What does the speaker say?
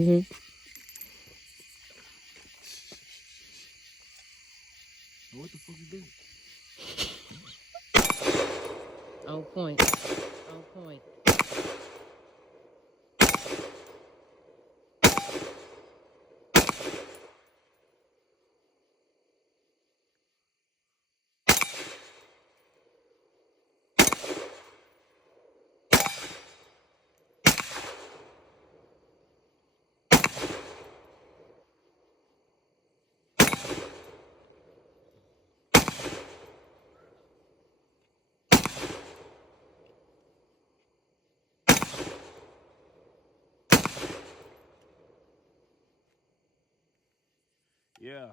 Mhm. What the fuck is that? On point. On point. Yeah.